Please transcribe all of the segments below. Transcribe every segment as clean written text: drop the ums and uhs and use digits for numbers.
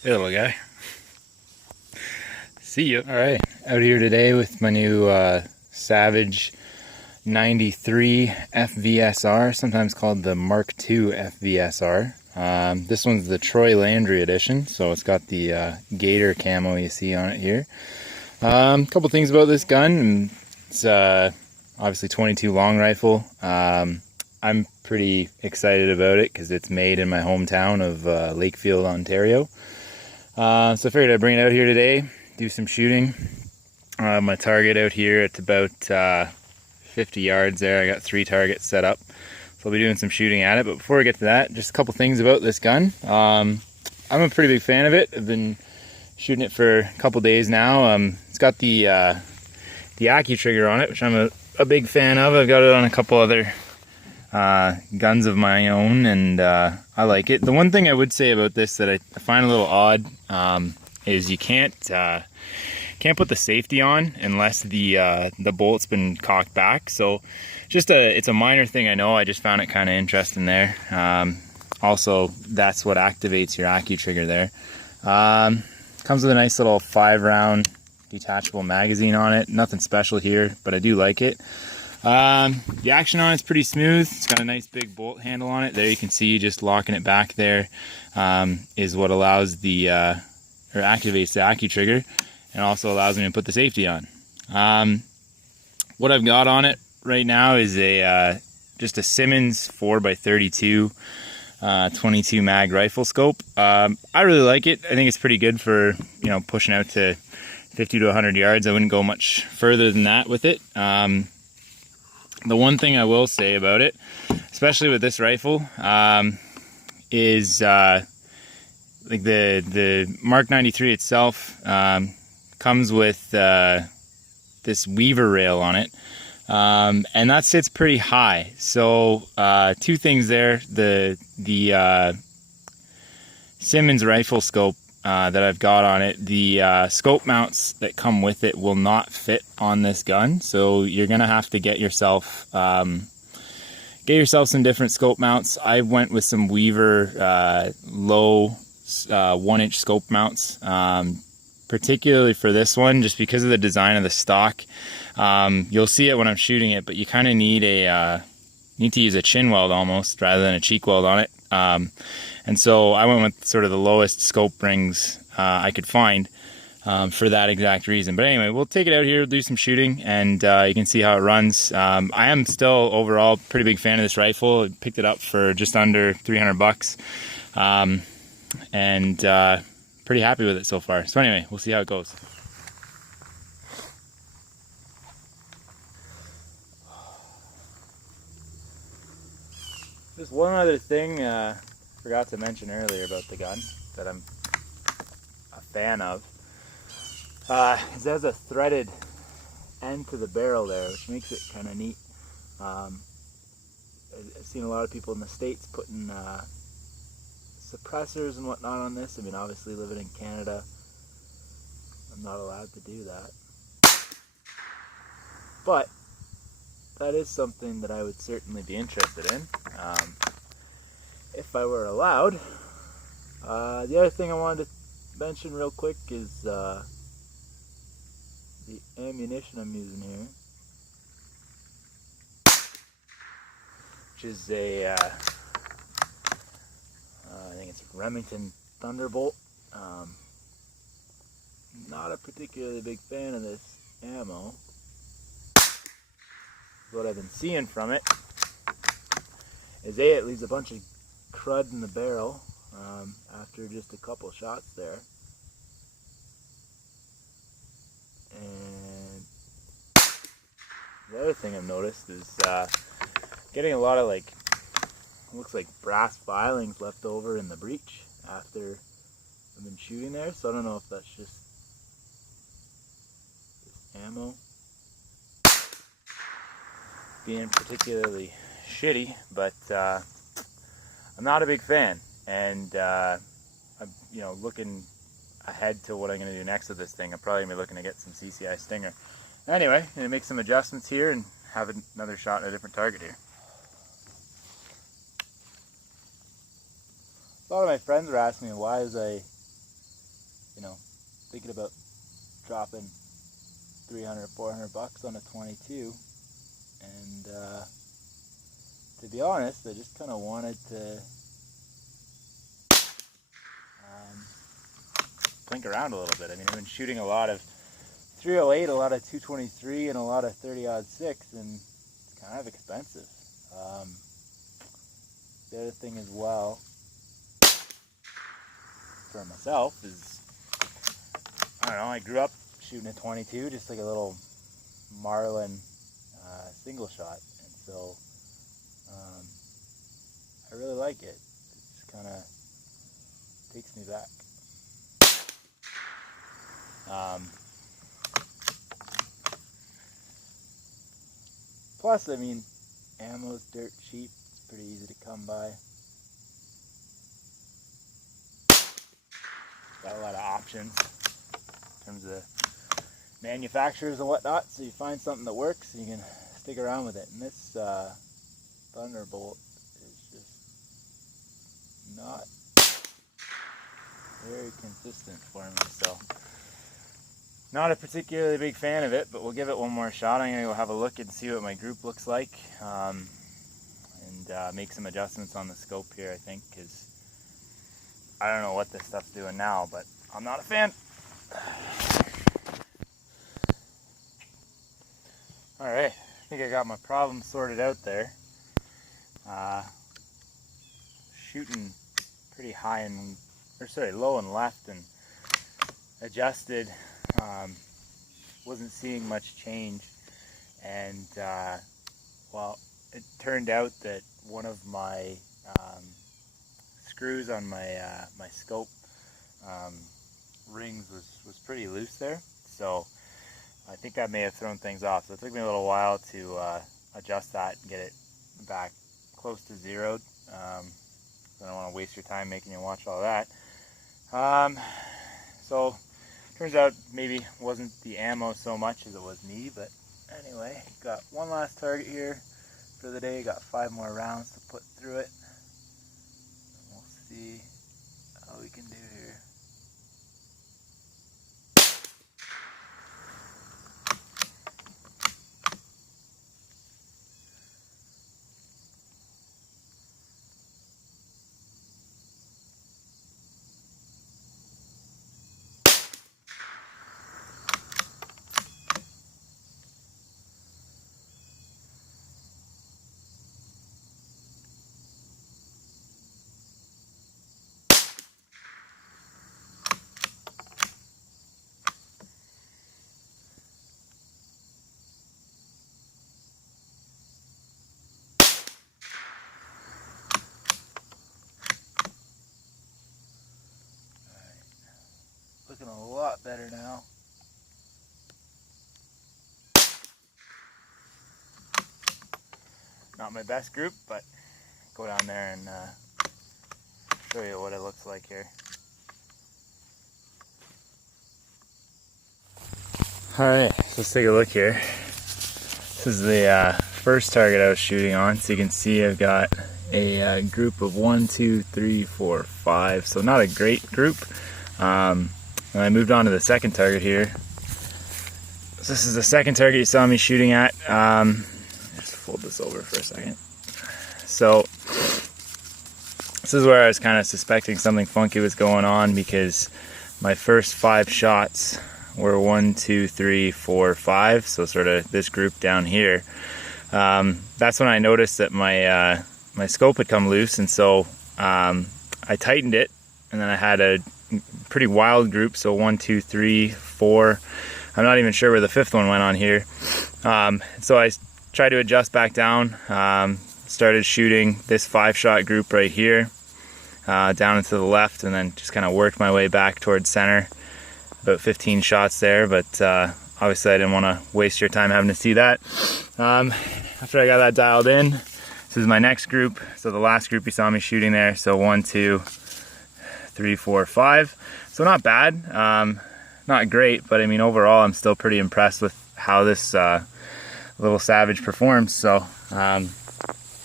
Hey, little guy. See you. All right, out here today with my new Savage 93 FVSR, sometimes called the Mark II FVSR. This one's the Troy Landry edition, so it's got the gator camo you see on it here. A couple things about this gun. It's obviously 22 long rifle. I'm pretty excited about it because it's made in my hometown of Lakefield, Ontario. So I figured I'd bring it out here today, do some shooting. My target out here at about 50 yards there. I got 3 targets set up, so I'll be doing some shooting at it. But before we get to that, just a couple things about this gun. I'm a pretty big fan of it. I've been shooting it for a couple days now. It's got the AccuTrigger on it, which I'm a big fan of. I've got it on a couple other guns of my own, and I like it. The one thing I would say about this that I find a little odd is you can't put the safety on unless the bolt's been cocked back. So it's a minor thing, I know. I just found it kind of interesting there. Also, that's what activates your AccuTrigger there. Comes with a nice little 5-round detachable magazine on it. Nothing special here, but I do like it. The action on it's pretty smooth. It's got a nice big bolt handle on it. There you can see just locking it back there is what allows or activates the AccuTrigger, and also allows me to put the safety on. What I've got on it right now is just a Simmons 4x32 22 mag rifle scope. I really like it. I think it's pretty good for, pushing out to 50 to 100 yards. I wouldn't go much further than that with it. The one thing I will say about it, especially with this rifle, is like the Mark 93 itself comes with this weaver rail on it, and that sits pretty high. So 2 things there: the Simmons rifle scope that I've got on it, the scope mounts that come with it will not fit on this gun, so you're gonna have to get yourself some different scope mounts. I went with some Weaver low 1-inch scope mounts, particularly for this one, just because of the design of the stock. You'll see it when I'm shooting it, but you kind of need to use a chin weld almost rather than a cheek weld on it. And so I went with sort of the lowest scope rings I could find for that exact reason. But anyway, we'll take it out here, do some shooting, and you can see how it runs. I am still overall pretty big fan of this rifle. I picked it up for just under 300 bucks, and pretty happy with it so far. So anyway, we'll see how it goes. Just one other thing forgot to mention earlier about the gun that I'm a fan of. It has a threaded end to the barrel there, which makes it kind of neat. I've seen a lot of people in the States putting suppressors and whatnot on this. I mean, obviously living in Canada, I'm not allowed to do that. But that is something that I would certainly be interested in, if I were allowed. The other thing I wanted to mention real quick is the ammunition I'm using here, which is I think it's a Remington Thunderbolt. Not a particularly big fan of this ammo. What I've been seeing from it is it leaves a bunch of crud in the barrel after just a couple shots there. And the other thing I've noticed is getting a lot of looks like brass filings left over in the breech after I've been shooting there. So I don't know if that's just this ammo being particularly shitty, but I'm not a big fan, and I'm looking ahead to what I'm going to do next with this thing. I'm probably going to be looking to get some CCI Stinger. Anyway, I'm going to make some adjustments here and have another shot at a different target here. A lot of my friends were asking me why was I you know, thinking about dropping 300, 400 bucks on a 22, and to be honest, I just kind of wanted to plink around a little bit. I mean, I've been shooting a lot of 308, a lot of 223, and a lot of 30-06, and it's kind of expensive. The other thing as well, for myself, is, I don't know, I grew up shooting a 22, just like a little Marlin single shot, and so I really like it. It just kind of takes me back. Plus, I mean, ammo's dirt cheap. It's pretty easy to come by. Got a lot of options in terms of manufacturers and whatnot, so you find something that works and you can stick around with it. And this Thunderbolt is just not very consistent for me, so not a particularly big fan of it, but we'll give it one more shot. I'm going to go have a look and see what my group looks like, and make some adjustments on the scope here, I think, because I don't know what this stuff's doing now, but I'm not a fan. Alright, I think I got my problem sorted out there. Shooting pretty high and, low and left, and adjusted. Wasn't seeing much change, and well, it turned out that one of my screws on my my scope rings was pretty loose there, so I think I may have thrown things off. So it took me a little while to adjust that and get it back close to zeroed. I don't want to waste your time making you watch all that. So turns out maybe wasn't the ammo so much as it was me, but anyway, got one last target here for the day. Got 5 more rounds to put through it. And we'll see how we can do here. Looking a lot better now. Not my best group, but go down there and show you what it looks like here. Alright, so let's take a look here. This is the first target I was shooting on, so you can see I've got a group of 1, 2, 3, 4, 5, so not a great group. And I moved on to the second target here. So this is the second target you saw me shooting at. Just fold this over for a second. So this is where I was kind of suspecting something funky was going on, because my first 5 shots were 1, 2, 3, 4, 5. So sort of this group down here. That's when I noticed that my my scope had come loose, and so I tightened it, and then I had a pretty wild group, so 1, 2, 3, 4. I'm not even sure where the 5th one went on here. So I tried to adjust back down, started shooting this 5-shot group right here, down and to the left, and then just kind of worked my way back towards center. About 15 shots there, but obviously I didn't want to waste your time having to see that. After I got that dialed in, this is my next group, so the last group you saw me shooting there, so 1, 2, 3, 4, 5. So not bad, not great, but I mean overall I'm still pretty impressed with how this little Savage performs. So I'm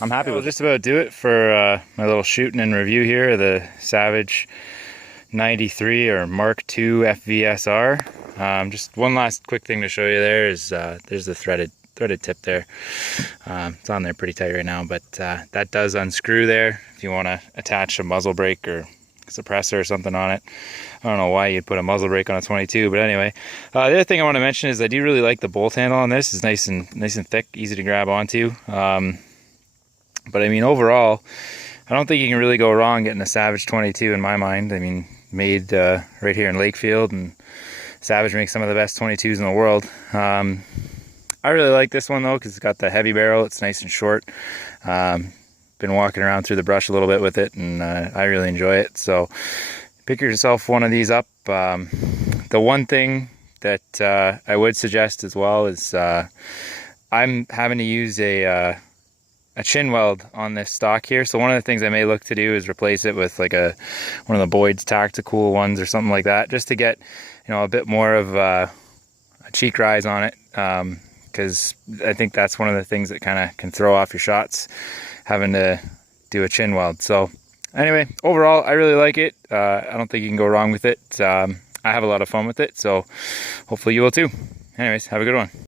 happy. We'll just about do it for my little shooting and review here of the Savage 93 or Mark II FVSR. Just one last quick thing to show you there is there's the threaded tip there. It's on there pretty tight right now, but that does unscrew there if you want to attach a muzzle brake or suppressor or something on it. I don't know why you'd put a muzzle brake on a 22, but anyway. The other thing I want to mention is I do really like the bolt handle on this. It's nice and thick, easy to grab onto. But I mean, overall, I don't think you can really go wrong getting a Savage 22 in my mind. I mean, made right here in Lakefield, and Savage makes some of the best 22s in the world. I really like this one though because it's got the heavy barrel. It's nice and short. Been walking around through the brush a little bit with it, and I really enjoy it. So pick yourself one of these up. The one thing that I would suggest as well is I'm having to use a chin weld on this stock here. So one of the things I may look to do is replace it with like one of the Boyd's tactical ones or something like that, just to get, you know, a bit more of a cheek rise on it. Because I think that's one of the things that kind of can throw off your shots, having to do a chin weld. So anyway, overall, I really like it. I don't think you can go wrong with it. I have a lot of fun with it, so hopefully you will too. Anyways, have a good one.